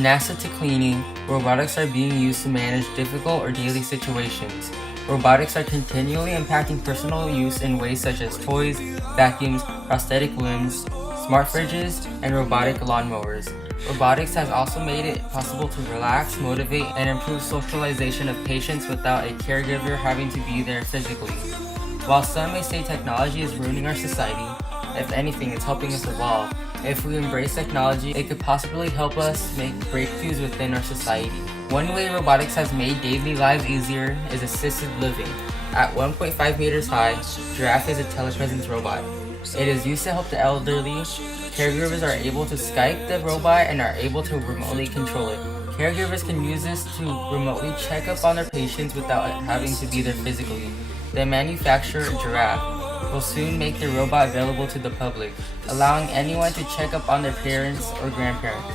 From NASA to cleaning, robotics are being used to manage difficult or daily situations. Robotics are continually impacting personal use in ways such as toys, vacuums, prosthetic limbs, smart fridges, and robotic lawnmowers. Robotics has also made it possible to relax, motivate, and improve socialization of patients without a caregiver having to be there physically. While some may say technology is ruining our society, if anything, it's helping us evolve. If we embrace technology, it could possibly help us make breakthroughs within our society. One way robotics has made daily lives easier is assisted living. At 1.5 meters high, Giraffe is a telepresence robot. It is used to help the elderly. Caregivers are able to Skype the robot and are able to remotely control it. Caregivers can use this to remotely check up on their patients without having to be there physically. The manufacturer, Giraffe, will soon make the robot available to the public, allowing anyone to check up on their parents or grandparents.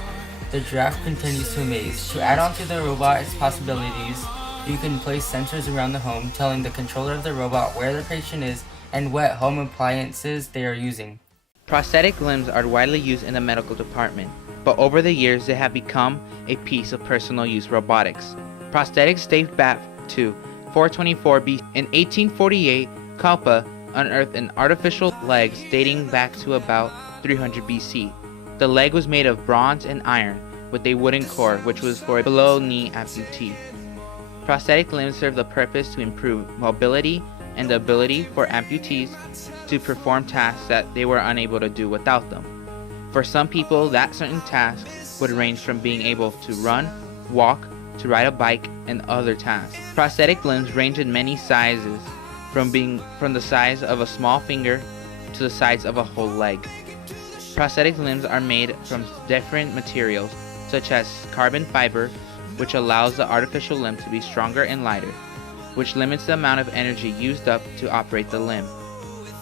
The Giraffe continues to amaze. To add on to the robot's possibilities, you can place sensors around the home telling the controller of the robot where the patient is and what home appliances they are using. Prosthetic limbs are widely used in the medical department, but over the years they have become a piece of personal use robotics. Prosthetics date back to 424 BC. In 1848, Kalpa unearthed an artificial legs dating back to about 300 BC. The leg was made of bronze and iron with a wooden core, which was for a below-knee amputee. Prosthetic limbs serve the purpose to improve mobility and the ability for amputees to perform tasks that they were unable to do without them. For some people, that certain task would range from being able to run, walk, to ride a bike, and other tasks. Prosthetic limbs range in many sizes, from the size of a small finger to the size of a whole leg. Prosthetic limbs are made from different materials, such as carbon fiber, which allows the artificial limb to be stronger and lighter, which limits the amount of energy used up to operate the limb.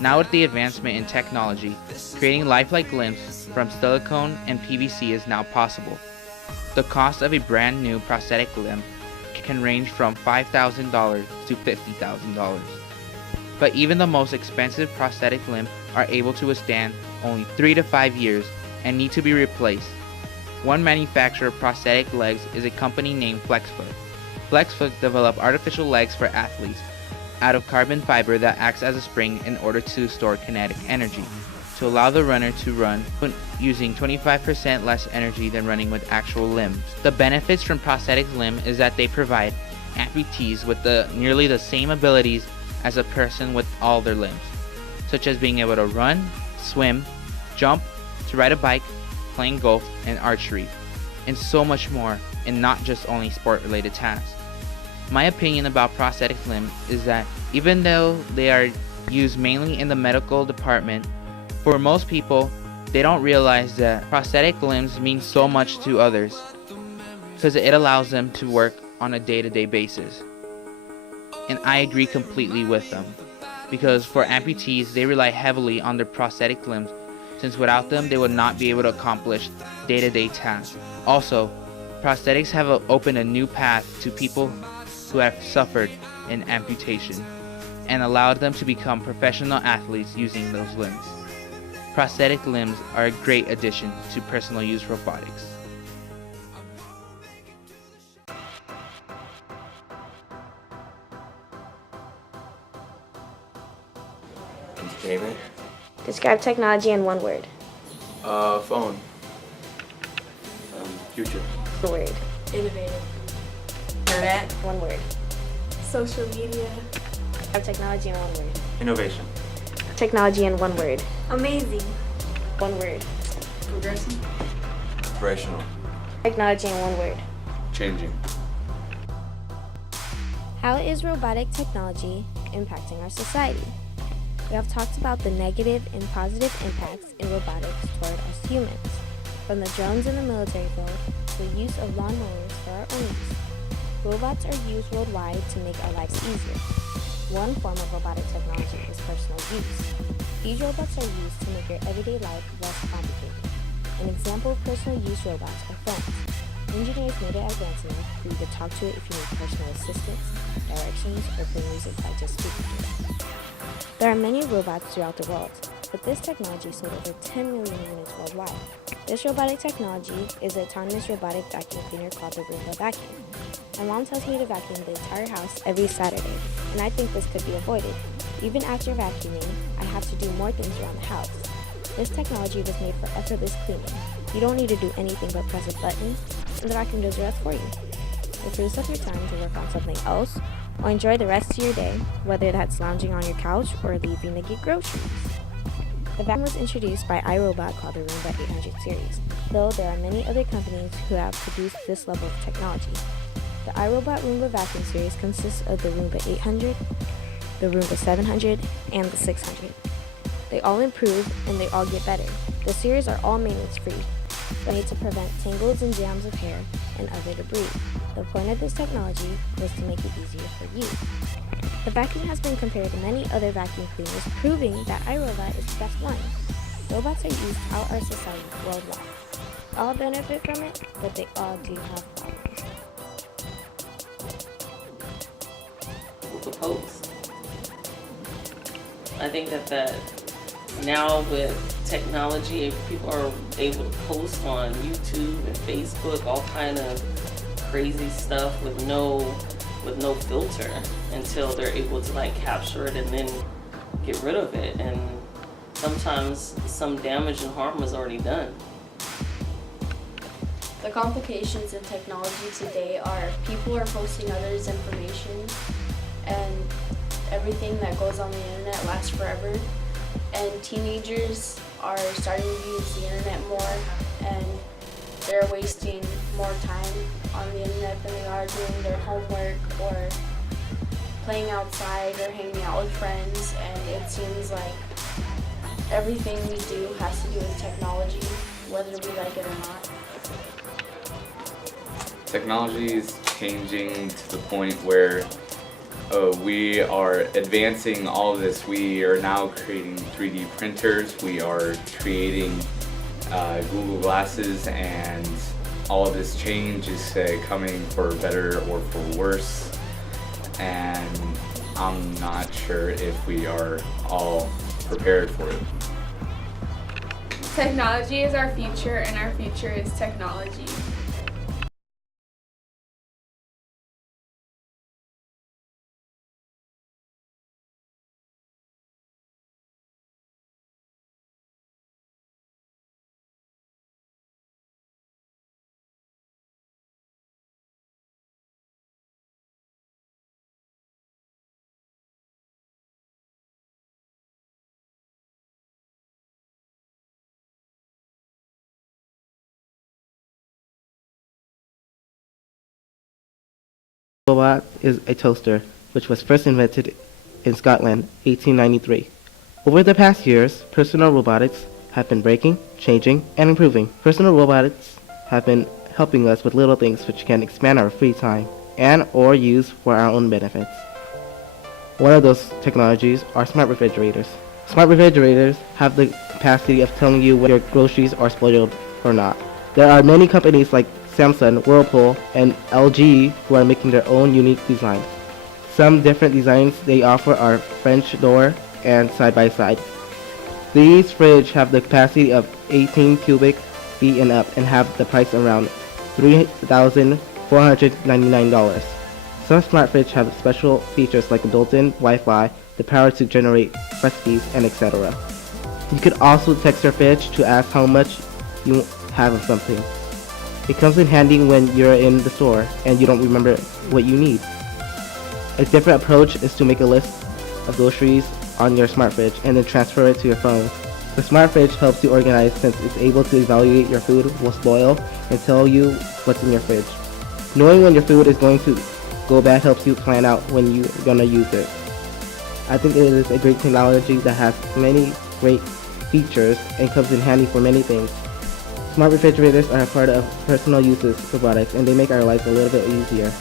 Now with the advancement in technology, creating lifelike limbs from silicone and PVC is now possible. The cost of a brand new prosthetic limb can range from $5,000 to $50,000. But even the most expensive prosthetic limb are able to withstand only 3 to 5 years and need to be replaced. One manufacturer of prosthetic legs is a company named FlexFoot. FlexFoot developed artificial legs for athletes out of carbon fiber that acts as a spring in order to store kinetic energy, to allow the runner to run using 25% less energy than running with actual limbs. The benefits from prosthetic limb is that they provide amputees with nearly the same abilities as a person with all their limbs, such as being able to run, swim, jump, to ride a bike, playing golf and archery, and so much more, and not just only sport-related tasks. My opinion about prosthetic limb is that even though they are used mainly in the medical department, for most people, they don't realize that prosthetic limbs mean so much to others, because it allows them to work on a day-to-day basis. And I agree completely with them, because for amputees, they rely heavily on their prosthetic limbs, since without them, they would not be able to accomplish day-to-day tasks. Also, prosthetics have opened a new path to people who have suffered an amputation, and allowed them to become professional athletes using those limbs. Prosthetic limbs are a great addition to personal use robotics. Entertainment. Describe technology in one word. Phone. Future. One word. Innovative. Internet. One word. Social media. Describe technology in one word. Innovation. Technology in one word. Amazing. One word. Progressive. Operational. Technology in one word. Changing. How is robotic technology impacting our society? We have talked about the negative and positive impacts in robotics toward us humans, from the drones in the military field to the use of lawnmowers for our own use. Robots are used worldwide to make our lives easier. One form of robotic technology is personal use. These robots are used to make your everyday life less complicated. An example of personal use robots are phones. Engineers made it advanced enough for you to talk to it if you need personal assistance, directions, or play music by just speaking to it. There are many robots throughout the world. with this technology sold over 10 million units worldwide. This robotic technology is an autonomous robotic vacuum cleaner called the Roomba vacuum. My mom tells me to vacuum the entire house every Saturday, and I think this could be avoided. Even after vacuuming, I have to do more things around the house. This technology was made for effortless cleaning. You don't need to do anything but press a button, and the vacuum does the rest for you. It frees up your time to work on something else, or enjoy the rest of your day, whether that's lounging on your couch or leaving to get groceries. The vacuum was introduced by iRobot called the Roomba 800 series, though there are many other companies who have produced this level of technology. The iRobot Roomba vacuum series consists of the Roomba 800, the Roomba 700, and the 600. They all improve and they all get better. The series are all maintenance-free. They're made to prevent tangles and jams of hair and other debris. The point of this technology was to make it easier for you. The vacuum has been compared to many other vacuum cleaners, proving that iRobot is the best one. Robots are used throughout our society worldwide. All benefit from it, but they all do have problems. To post. I think that now with technology, people are able to post on YouTube and Facebook all kind of crazy stuff with no filter until they're able to like capture it and then get rid of it. And sometimes some damage and harm was already done. The complications in technology today are people are posting others' information, and everything that goes on the internet lasts forever. And teenagers are starting to use the internet more, and they're wasting more time on the internet than they are doing their homework or playing outside or hanging out with friends. And it seems like everything we do has to do with technology, whether we like it or not. Technology is changing to the point where we are advancing all of this. We are now creating 3D printers. We are creating Google Glasses, and all of this change is coming for better or for worse. And I'm not sure if we are all prepared for it. Technology is our future, and our future is technology. Robot is a toaster, which was first invented in Scotland, 1893. Over the past years, personal robotics have been breaking, changing, and improving. Personal robotics have been helping us with little things which can expand our free time and or use for our own benefits. One of those technologies are smart refrigerators. Smart refrigerators have the capacity of telling you whether your groceries are spoiled or not. There are many companies like Samsung, Whirlpool, and LG who are making their own unique designs. Some different designs they offer are French door and side-by-side. These fridges have the capacity of 18 cubic feet and up and have the price around $3,499. Some smart fridges have special features like built-in Wi-Fi, the power to generate recipes, and etc. You could also text your fridge to ask how much you have of something. It comes in handy when you're in the store and you don't remember what you need. A different approach is to make a list of groceries on your smart fridge and then transfer it to your phone. The smart fridge helps you organize since it's able to evaluate your food will spoil and tell you what's in your fridge. Knowing when your food is going to go bad helps you plan out when you're gonna use it. I think it is a great technology that has many great features and comes in handy for many things. Smart refrigerators are a part of personal uses robotics, and they make our lives a little bit easier.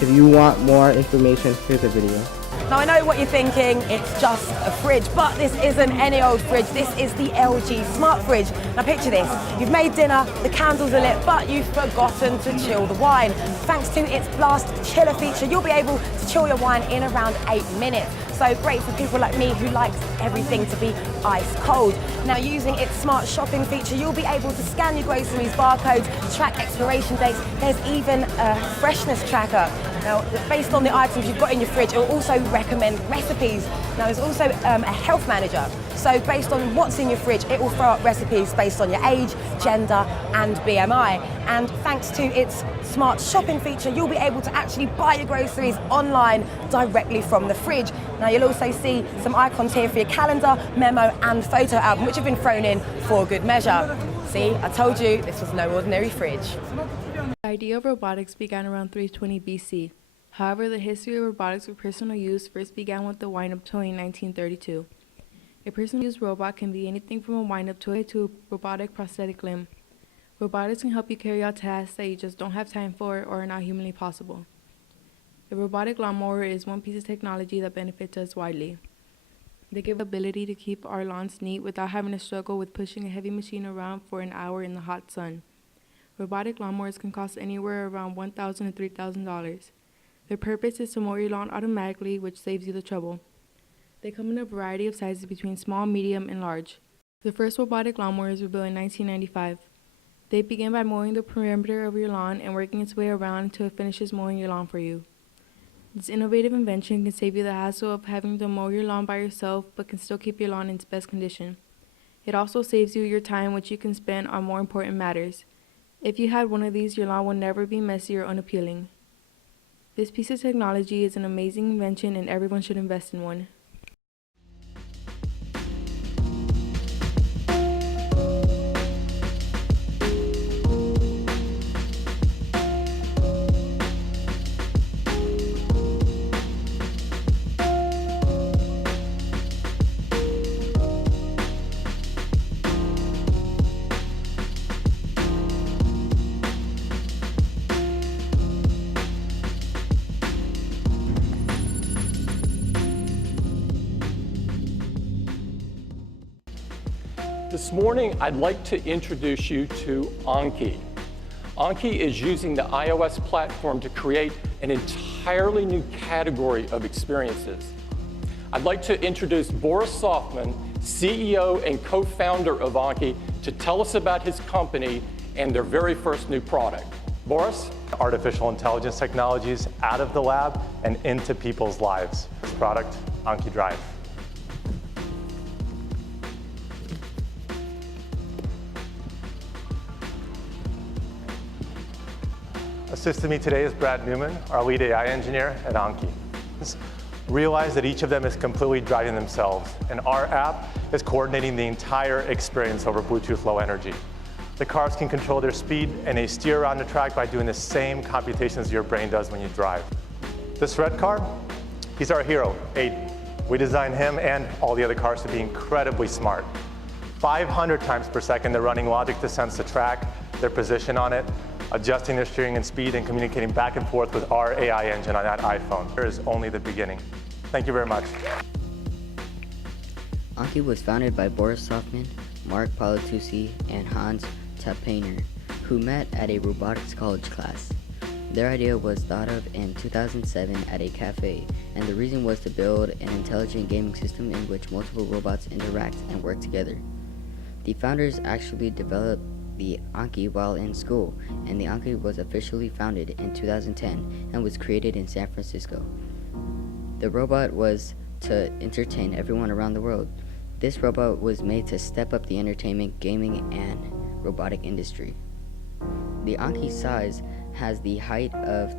If you want more information, here's a video. Now I know what you're thinking, it's just a fridge, but this isn't any old fridge, this is the LG Smart Fridge. Now picture this, you've made dinner, the candles are lit, but you've forgotten to chill the wine. Thanks to its Blast Chiller feature, you'll be able to chill your wine in around 8 minutes. also great for people like me who likes everything to be ice cold. Now, using its smart shopping feature, you'll be able to scan your groceries, barcodes, track expiration dates. There's even a freshness tracker. Now, based on the items you've got in your fridge, it will also recommend recipes. Now, there's also a health manager. So based on what's in your fridge, it will throw up recipes based on your age, gender, and BMI. And thanks to its smart shopping feature, you'll be able to actually buy your groceries online directly from the fridge. Now, you'll also see some icons here for your calendar, memo, and photo album, which have been thrown in for good measure. See, I told you this was no ordinary fridge. The idea of robotics began around 320 BC. However, the history of robotics for personal use first began with the wind-up toy in 1932. A personal-use robot can be anything from a wind-up toy to a robotic prosthetic limb. Robotics can help you carry out tasks that you just don't have time for or are not humanly possible. A robotic lawnmower is one piece of technology that benefits us widely. They give the ability to keep our lawns neat without having to struggle with pushing a heavy machine around for an hour in the hot sun. Robotic lawnmowers can cost anywhere around $1,000 to $3,000. Their purpose is to mow your lawn automatically, which saves you the trouble. They come in a variety of sizes between small, medium, and large. The first robotic lawnmowers were built in 1995. They begin by mowing the perimeter of your lawn and working its way around until it finishes mowing your lawn for you. This innovative invention can save you the hassle of having to mow your lawn by yourself, but can still keep your lawn in its best condition. It also saves you your time, which you can spend on more important matters. If you had one of these, your lawn would never be messy or unappealing. This piece of technology is an amazing invention and everyone should invest in one. This morning, I'd like to introduce you to Anki. Anki is using the iOS platform to create an entirely new category of experiences. I'd like to introduce Boris Softman, CEO and co-founder of Anki, to tell us about his company and their very first new product. Boris? Artificial intelligence technologies out of the lab and into people's lives. This product, Anki Drive. Assisting me today is Brad Newman, our lead AI engineer at Anki. Realize that each of them is completely driving themselves, and our app is coordinating the entire experience over Bluetooth Low Energy. The cars can control their speed, and they steer around the track by doing the same computations your brain does when you drive. This red car, he's our hero, Aiden. We designed him and all the other cars to be incredibly smart. 500 times per second, they're running logic to sense the track, their position on it, adjusting their steering and speed, and communicating back and forth with our AI engine on that iPhone. Here is only the beginning. Thank you very much. Anki was founded by Boris Softman, Mark Palatucci, and Hans Tapaner, who met at a robotics college class. Their idea was thought of in 2007 at a cafe, and the reason was to build an intelligent gaming system in which multiple robots interact and work together. The founders actually developed the Anki while in school, and the Anki was officially founded in 2010 and was created in San Francisco. The robot was to entertain everyone around the world. This robot was made to step up the entertainment, gaming, and robotic industry. The Anki size has the height of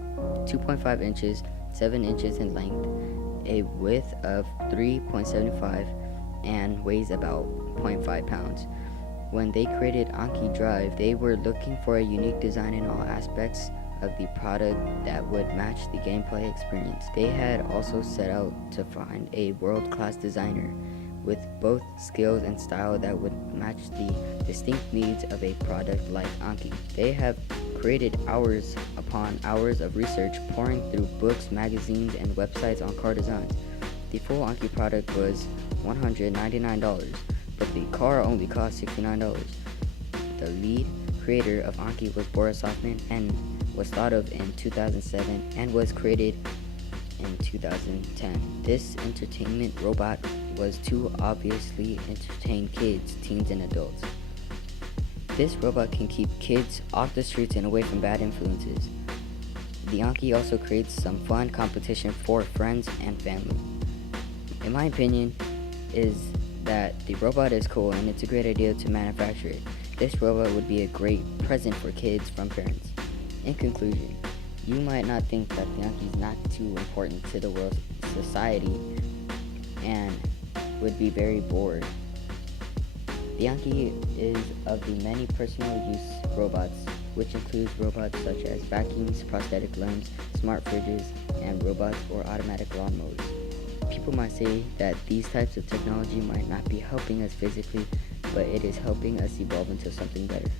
2.5 inches, 7 inches in length, a width of 3.75, and weighs about 0.5 pounds. When they created Anki Drive, they were looking for a unique design in all aspects of the product that would match the gameplay experience. They had also set out to find a world-class designer with both skills and style that would match the distinct needs of a product like Anki. They have created hours upon hours of research, pouring through books, magazines, and websites on car designs. The full Anki product was $199. But the car only cost $69. The lead creator of Anki was Boris Softman and was thought of in 2007 and was created in 2010. This entertainment robot was to obviously entertain kids, teens, and adults. This robot can keep kids off the streets and away from bad influences. The Anki also creates some fun competition for friends and family. In my opinion, is that the robot is cool and it's a great idea to manufacture it. This robot would be a great present for kids from parents. In conclusion, you might not think that the Anki is not too important to the world's society and would be very bored. The Anki is of the many personal use robots, which includes robots such as vacuums, prosthetic limbs, smart fridges, and robots or automatic lawnmowers. People might say that these types of technology might not be helping us physically, but it is helping us evolve into something better.